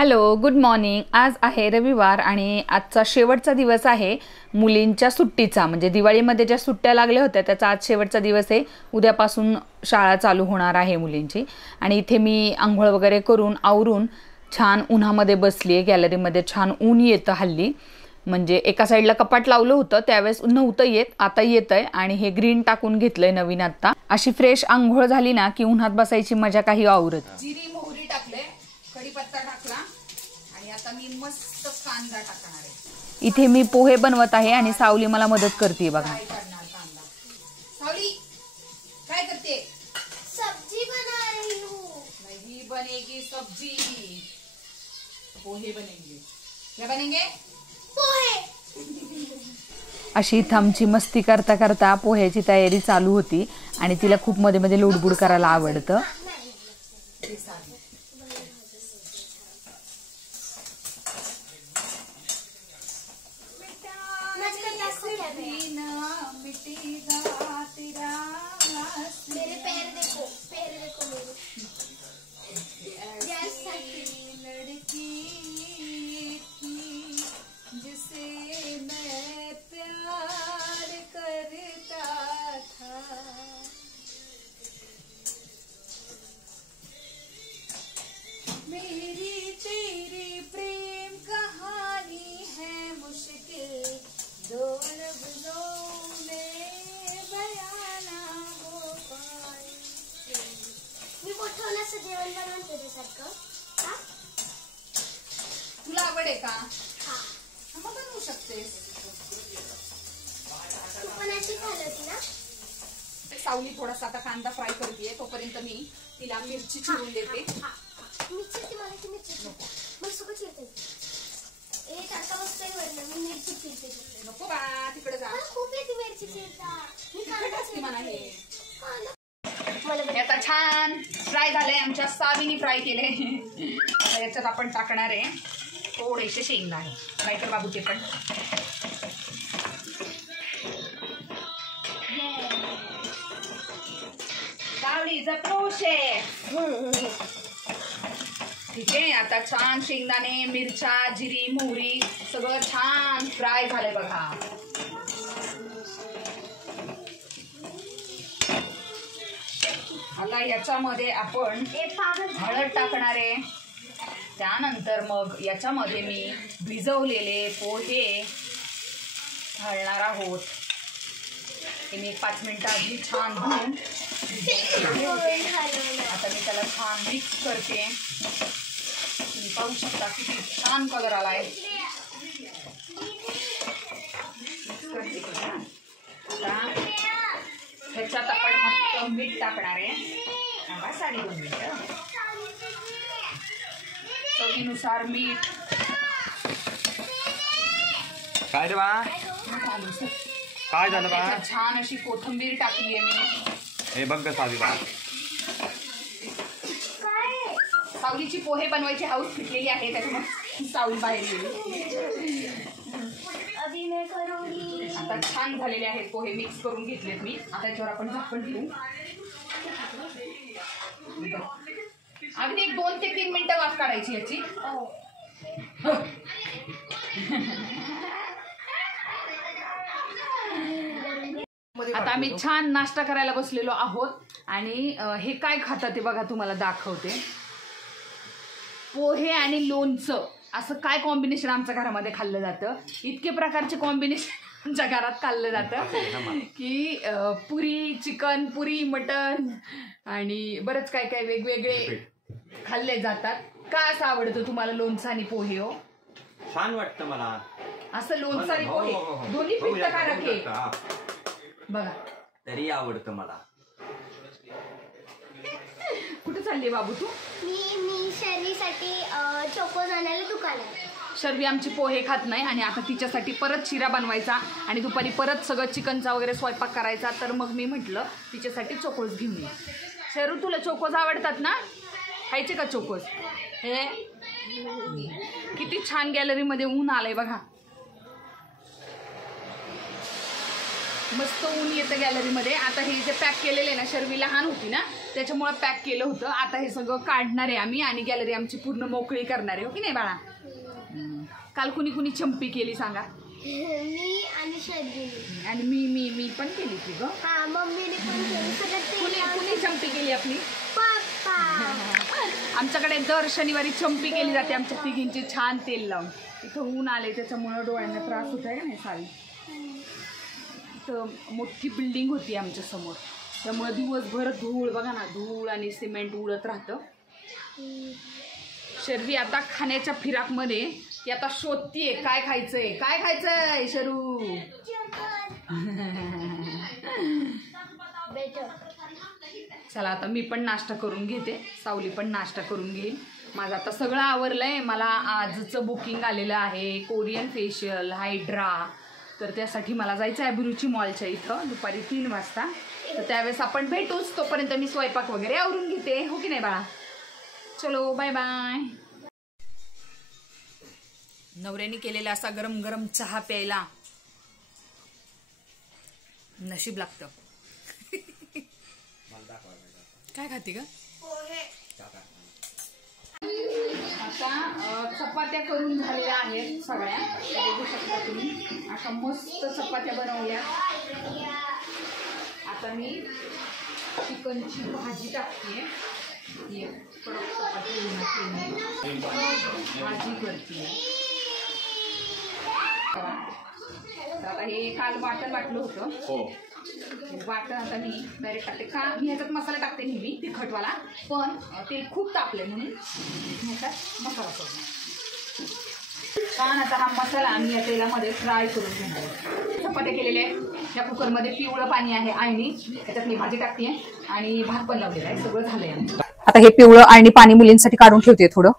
Hello, good morning. आज आहे रविवार आणि आजचा शेवटचा दिवस आहे मुलींच्या सुट्टीचा। म्हणजे दिवाळीमध्ये ज्या सुट्ट्या लागल्या होत्या त्याचा आज शेवटचा दिवस आहे। उद्यापासून शाळा चालू होणार आहे मुलींची। आणि इथे मी आंघोळ वगैरे करून आवरून छान उन्हामध्ये बसली आहे। गॅलरीमध्ये छान ऊन येतं हल्ली। म्हणजे एका साईडला कपाट लावलं होतं त्यावेळेस नव्हतं येत, आता येतंय। आणि हे ग्रीन टाकून घेतलंय नवीन आता। अशी फ्रेश आंघोळ झाली ना की उन्हात बसायची मजा काही आवरत। जिरी मोहरी टाकले, कढीपत्ता टाकला आणि आता मी मस्त कांदा टाकणार आहे। इथे मी पोहे बनवत आहे आणि सावली मला मदत करते बघा। काय करणार कांदा? सावली काय करते? सब्जी बना रही हूँ। नहीं बनेगी सब्जी, पोहे बनेंगे। क्या बनेंगे? पोहे। अशी इथं आमची मस्ती करता करता पोह्याची तयारी चालू होती आणि तिला खूप मध्ये मध्ये लुडबुड करायला आवडतं। मेरे पैर देखो मेरे। लड़की जिसे मैं प्यार करता था, मेरी तेरी प्रेम कहानी है मुश्किल, दो लफ्जों में बयां ना हो पाए। मी मोठवण्याचं जेवण बनवून तुझ्यासारखं हा? तुला आवड आहे का? हा। मग बनवू शकतेस। तू पण अशी खाल्ली होती ना? सावली थोडासा आता कांदा फ्राय करतेय, तोपर्यंत मी तिला मिरची चिरून देते। मिरची मला ती मिरची मग सगळं चिरते। ए टाका मस्त आहे वरनं, मी मिरची चिरते। नको बा, तिकडे जा। मला खूप येते मिरची चिरता। मी कांदाच म्हणा हे मला हे आता छान फ्राय झालंय। आमच्या सावीनी फ्राय केले। आता याच्यात आपण टाकणार आहे थोडेसे शेंगदाणे। फ्राय कर बाबू ते पण। सावलीचा प्रोसेस ठीक आहे। आता छान शेंगदाणे, मिरच्या, जिरी, मोहरी सगळं छान फ्राय झालंय बघा। आता याच्यामध्ये आपण हळद टाकणार आहे। त्यानंतर मग याच्यामध्ये मी भिजवलेले पोहे घालणार आहोत। हे मी 5 मिनिटं आधी छान धुवून आता मी त्याला छान मिक्स करते। तुम्ही पाहू शकता किती छान कलर आलाय। आता ह्याच्यात आपण मस्त मीठ टाकणार आहे। साडी 2 मिनिटं। चवीनुसार मीठ। काय रे बा? काय झालं बा? छान अशी कोथिंबीर टाकली आहे मी। हे बघ ग सावी बा, सावलीची पोहे बनवायची हाऊस फिटलेली आहे, त्याच्यामुळे सावली बाहेर गेली। अभी मैं करूंगी। आता छान झालेले आहेत पोहे, मिक्स करून घेतलेत मी। आता याच्यावर आपण झाकण ठेवू। अगदी 2 ते 3 मिनिटं वाफ काढायची याची। आता आम्ही छान नाश्ता करायला बसलेलो आहोत आणि हे काय खातात ते बघा, तुम्हाला दाखवते। पोहे आणि लोणचं असं काय कॉम्बिनेशन आमच्या घरामध्ये खाल्लं जातं। इतके प्रकारचे कॉम्बिनेशन आमच्या घरात खाल्लं जातं की पुरी चिकन, पुरी मटन आणि बरंच काय काय वेगवेगळे खाल्ले जातात। का असं आवडतं तुम्हाला लोणचं आणि पोहे? हो, छान वाटतं मला असं लोणचं आणि पोहे दोन्ही पिष्टकारक आहे बघा। तरी आवडतं मला। कुठे चालली बाबू तू? मी शर्वीसाठी चोकोज आणायला दुकानात। शर्वी आमची पोहे खात नाही आणि आता तिच्यासाठी परत शिरा बनवायचा आणि दुपारी परत सगळं चिकनचा वगैरे स्वयंपाक करायचा। तर मग मी म्हटलं तिच्यासाठी चोकोज घेऊन ये। शरू, तुला चोकोज आवडतात ना? खायचे का चोकोज? हे किती छान गॅलरीमध्ये ऊन आलंय बघा। मस्त ऊन येतं गॅलरीमध्ये। आता हे जे पॅक केलेले ना, शर्वी लहान होती ना त्याच्यामुळे पॅक केलं होतं. आता हे सगळं काढणार आहे आम्ही आणि गॅलरी आमची पूर्ण मोकळी करणार आहे, हो की नाही बाळा? काल कुणी कुणी चंपी केली सांगा? मी आणि श्रद्धेने. आणि मी पण केली की ग. हा, मम्मीने पण केली. सगळं कुणी चंपी केली आपली? पप्पा. आमच्याकडे दर शनिवारी चंपी केली जाते आमच्या तिघींची छान तेल लावून. इथं ऊन आले त्याच्यामुळं डोळ्यांना त्रास होत आहे का नाही सावी. तर मोठी बिल्डिंग होती आमच्या समोर, त्यामुळे दिवसभर धूळ बघा ना, धूळ आणि सिमेंट उडत राहतं. शर्वी आता खाण्याच्या फिराकमध्ये ती आता शोधतीये काय खायचंय, काय खायचंय शरू. चला आता मी पण नाश्ता करून घेते, सावली पण नाश्ता करून घेईल. माझं आता सगळं आवरलंय. मला आजचं बुकिंग आलेलं आहे कोरियन फेशियल, हायड्रा. तर त्यासाठी मला जायचं आहे अभिरुची मॉलच्या इथं दुपारी 3 वाजता. तर त्यावेळेस आपण भेटूच. तोपर्यंत मी स्वयंपाक वगैरे आवरून घेते, हो की नाही बाळा? चलो बाय बाय. नवऱ्याने केलेला असा गरम गरम चहा प्यायला नशीब लागतं. काय खाते का? आता चपात्या करून झालेल्या आहेत सगळ्या, बघू शकता तुम्ही. अशा मस्त चपात्या बनवल्या. आता मी चिकनची भाजी टाकते. भाजी करते. आता हे काल वाटण वाटलं होतं, वाटण आता मी डायरेक्ट टाकते. का मी ह्याच्यात मसाला टाकते नेहमी तिखटवाला, पण तेल खूप तापले म्हणून ह्याच्यात मसाला करून छान. आता हा मसाला आम्ही या तेलामध्ये फ्राय करून घेणार. चपात्या केलेल्या आहेत. या कुकरमध्ये पिवळं पाणी आहे आणि त्याच्यात मी भाजी टाकते आणि भात पण लावलेला आहे. सगळं झालंय. आता हे पिवळं आणि पाणी मुलींसाठी काढून ठेवते. थोडं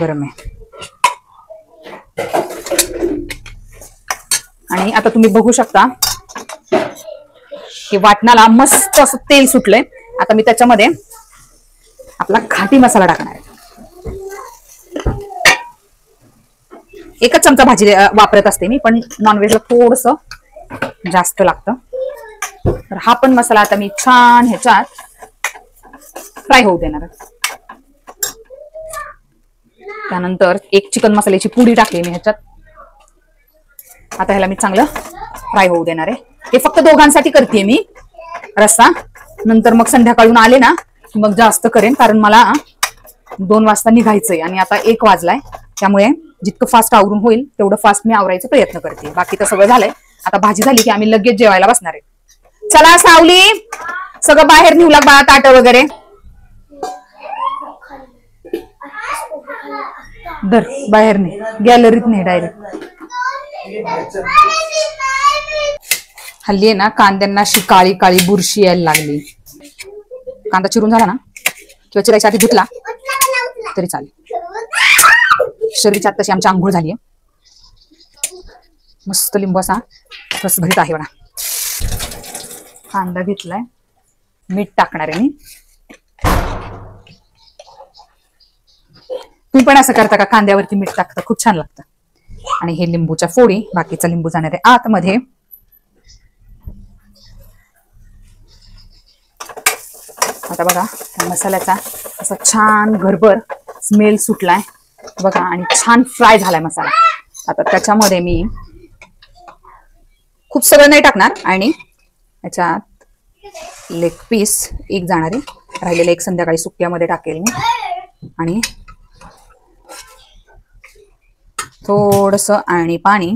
गरम आहे. आणि आता तुम्ही बघू शकता की वाटणाला मस्त असं तेल सुटलंय. आता मी त्याच्यामध्ये आपला घाटी मसाला टाकणार आहे. एकच चमचा भाजी वापरत असते मी, पण नॉनव्हेजला थोडस जास्त लागतं. तर हा पण मसाला आता मी छान ह्याच्यात फ्राय होऊ देणार आहे. त्यानंतर एक चिकन मसाल्याची पुडी टाकली मी ह्याच्यात. आता ह्याला मी चांगलं फ्राय होऊ देणार आहे. हे फक्त दोघांसाठी करते मी रस्सा. नंतर मग संध्याकाळून आले ना मग जास्त करेन, कारण मला 2 वाजता निघायचंय आणि आता 1 वाजलाय. त्यामुळे जितकं फास्ट आवरून होईल तेवढं फास्ट मी आवरायचा प्रयत्न करते. बाकी तर सगळं झालंय. आता भाजी झाली की आम्ही लगेच जेवायला बसणार आहे. चला सावली, सगळं बाहेर नेऊ लाग बा, ताट वगैरे दर बाहेर नाही, गॅलरीत नाही, डायरेक्ट. हल्ली आहे ना कांद्यांना अशी काळी काळी बुरशी यायला लागली. कांदा चिरून झाला ना किंवा चिरायच्या आधी धुतला तरी चालेल. शरीरात तशी आमची आंघोळ झाली आहे. मस्त लिंबू असा रसभरीत आहे बघा. कांदा घेतलाय, मीठ टाकणार आहे मी. तुम्ही पण असं करता का? कांद्यावरती मीठ टाकता, खूप छान लागतं. आणि हे लिंबूच्या फोडी, बाकीचा लिंबू जाणार आहे आतमध्ये. आता बघा मसाल्याचा असा छान घरभर स्मेल सुटलाय बघा आणि छान फ्राय झालाय मसाला. आता त्याच्यामध्ये मी खूप सगळं नाही टाकणार आणि याच्यात लेग पीस एक जाणार आहे, राहिलेलं एक संध्याकाळी सुक्यामध्ये टाकेल मी. आणि थोडस आणि पाणी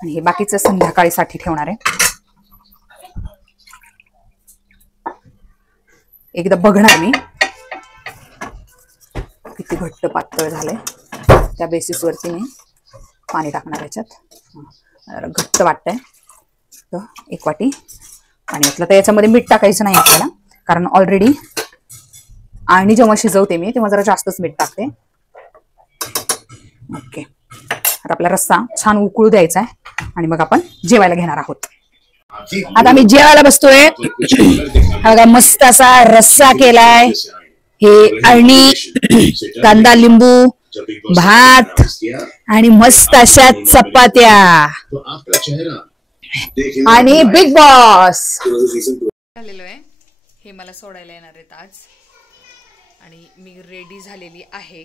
आणि हे बाकीचं संध्याकाळीसाठी ठेवणार आहे. एकदा बघणार मी किती घट्ट पातळ झालंय, त्या बेसिसवरती मी पाणी टाकणार याच्यात. घट्ट वाटतंय तर 1 वाटी पाणी घातलं. तर याच्यामध्ये मीठ टाकायचं नाही आपल्याला, कारण ऑलरेडी आणि जेव्हा शिजवते मी तेव्हा जरा जास्तच मीठ टाकते. ओके, आता आपला रस्सा छान उकळू द्यायचा आहे आणि मग आपण जेवायला घेणार आहोत. आता मी जेवायला बसतोय. बघा मस्त असा रस्सा केलाय. हे अळणी, कांदा, लिंबू, भात आणि मस्त अशा चपात्या आणि बिग बॉस झालेलो आहे. हे मला सोडायला येणार आहेत आज आणि मी रेडी झालेली आहे.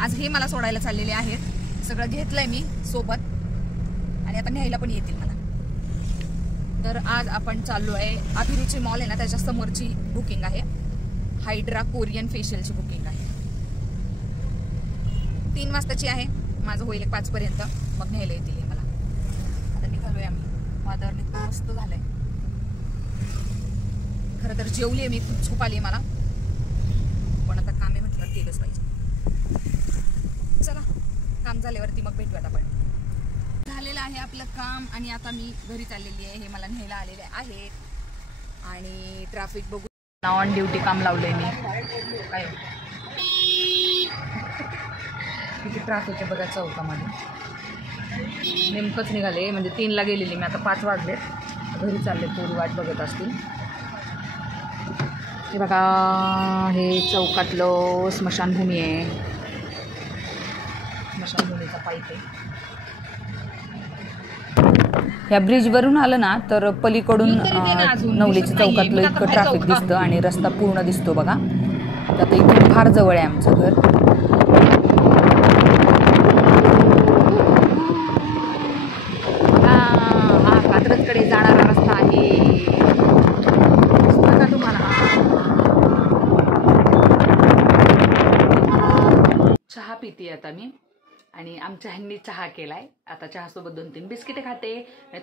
आज हे मला सोडायला चाललेले आहेत. सगळं घेतलंय मी सोबत आणि आता न्यायला पण येतील मला. तर आज आपण चाललो आहे अभिरुची मॉल आहे ना, त्याच्या समोरची बुकिंग आहे. हायड्रा कोरियन फेशियलची बुकिंग आहे. 3 वाजताची आहे. माझं होईल 5 पर्यंत, मग न्यायला येतील मला. आता निघालोय आम्ही. वातावरण इतकं मस्त झालंय. खरं तर जेवली आहे मी, खूप झोप आली मला, पण आता काम आहे म्हटलं केलंच पाहिजे. चला, काम झाल्यावरती मग भेटूयात आपण. झालेलं आहे आपलं काम आणि आता मी घरी चाललेली आहे. हे मला न्यायला आलेले आहेत आणि ट्रॅफिक बघून ऑन ड्युटी काम लावलंय मी. काय किती ट्रॅफिक आहे बघा चौकामध्ये. नेमकंच निघाले, म्हणजे 3ला गेलेली मी, आता 5 वाजले. घरी चालले, पोरी वाट बघत असतील. हे बघा, हे चौकातलं स्मशानभूमी आहे. स्मशानभूमीचा पाईप आहे. या ब्रिजवरून आलं ना तर पलीकडून नवलेच्या चौकातलं इतकं ट्रॅफिक दिसतं आणि रस्ता पूर्ण दिसतो बघा. आता इथून फार जवळ आहे आमचं घर. हा कात्रजकडे जाणारा रस्ता आहे बघा तुम्हाला. चहा पिते आता मी आणि आमच्या ह्यांनी चहा केलाय. आता चहासोबत 2-3 बिस्किटे खाते,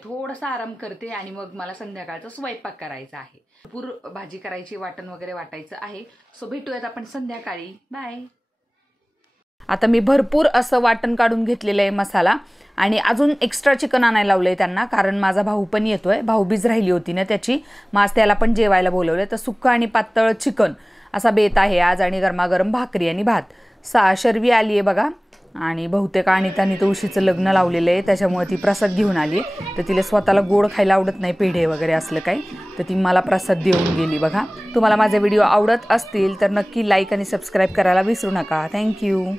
थोडासा आराम करते आणि मग मला संध्याकाळचा स्वयंपाक करायचा आहे. भरपूर भाजी करायची, वाटण वगैरे वाटायचं आहे. सो भेटूयात आपण संध्याकाळी. बाय. आता मी भरपूर असं वाटण काढून घेतलेलं आहे मसाला आणि अजून एक्स्ट्रा चिकन आणायला लावलंय त्यांना, कारण माझा भाऊ पण येतोय. भाऊबीज राहिली होती ना त्याची, मग त्याला पण जेवायला बोलवलंय. तर सुक्का आणि पातळ चिकन असा बेत आहे आज आणि गरमागरम भाकरी आणि भात. शर्वी आली आहे बघा आणि बहुतेक आणि त्यांनी तुळशीचं लग्न लावलेलं आहे, त्याच्यामुळे ती प्रसाद घेऊन आली. तर तिला स्वतःला गोड खायला आवडत नाही, पेढे वगैरे असलं काही, तर ती मला प्रसाद देऊन गेली बघा. तुम्हाला माझे व्हिडिओ आवडत असतील तर नक्की लाईक आणि सबस्क्राईब करायला विसरू नका. थँक्यू.